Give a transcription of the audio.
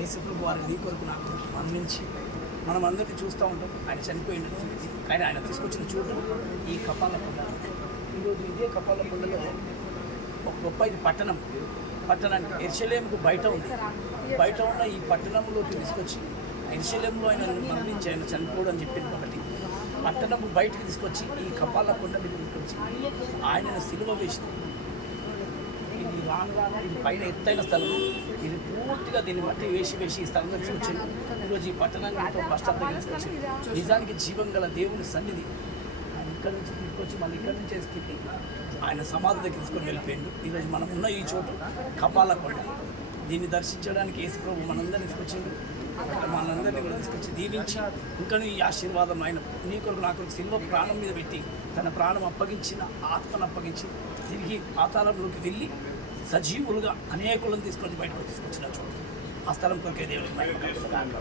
యేసుప్రభు వారి నీ కొరకు నాకు మరణించి మనం అందరినీ చూస్తూ ఉంటాం. ఆయన చనిపోయిన స్థితి, కానీ ఆయన తీసుకొచ్చిన చోటు ఈ కపాల కొండ. ఈరోజు ఇదే కపాల కొండలో ఒక గొప్ప ఇది పట్టణానికి యెరూషలేముకు బయట ఉంది. బయట ఉన్న ఈ పట్టణంలోకి తీసుకొచ్చి యెరూషలేములో ఆయన మరణించి ఆయన చనిపోవడం అని చెప్పింది కాబట్టి పట్టణము బయటికి తీసుకొచ్చి ఈ కపాల కొండ మీద తీసుకొచ్చి ఆయనను సిలువ వేసి ఇది రాను ఇది పైన ఎత్తైన స్థలం. ఇది పూర్తిగా దీన్ని బట్టి వేసి ఈ స్థలం తీసుకొచ్చింది. ఈరోజు ఈ పట్టణాన్ని బస్ స్టాప్ దగ్గర తీసుకొచ్చింది. నిజానికి జీవం గల దేవుని సన్నిధి ఆయన ఇక్కడి నుంచి తీసుకొచ్చి మళ్ళీ ఇక్కడి నుంచి వేసుకెళ్ళి ఆయన సమాధి దగ్గర తీసుకొని వెళ్ళిపోయిండు. ఈరోజు మనం ఉన్న ఈ చోటు కపాల కొండ. దీన్ని దర్శించడానికి యేసుప్రభు మనందరినీ తీసుకొచ్చిండు. ఇక్కడ మనందరినీ కూడా తీసుకొచ్చి దీవించి ఇంకా ఈ ఆశీర్వాదం ఆయన నీ కొరకు నా కొరకు సిలువ ప్రాణం మీద పెట్టి తన ప్రాణం అప్పగించిన ఆత్మను అప్పగించి తిరిగి పాతాళంలోకి వెళ్ళి సజీవులుగా అనేకులను తీసుకొని బయటకు తీసుకొచ్చిన చోటు. ఆ స్థలం కొరకే దేవుడికి మహిమ కలుగును గాక.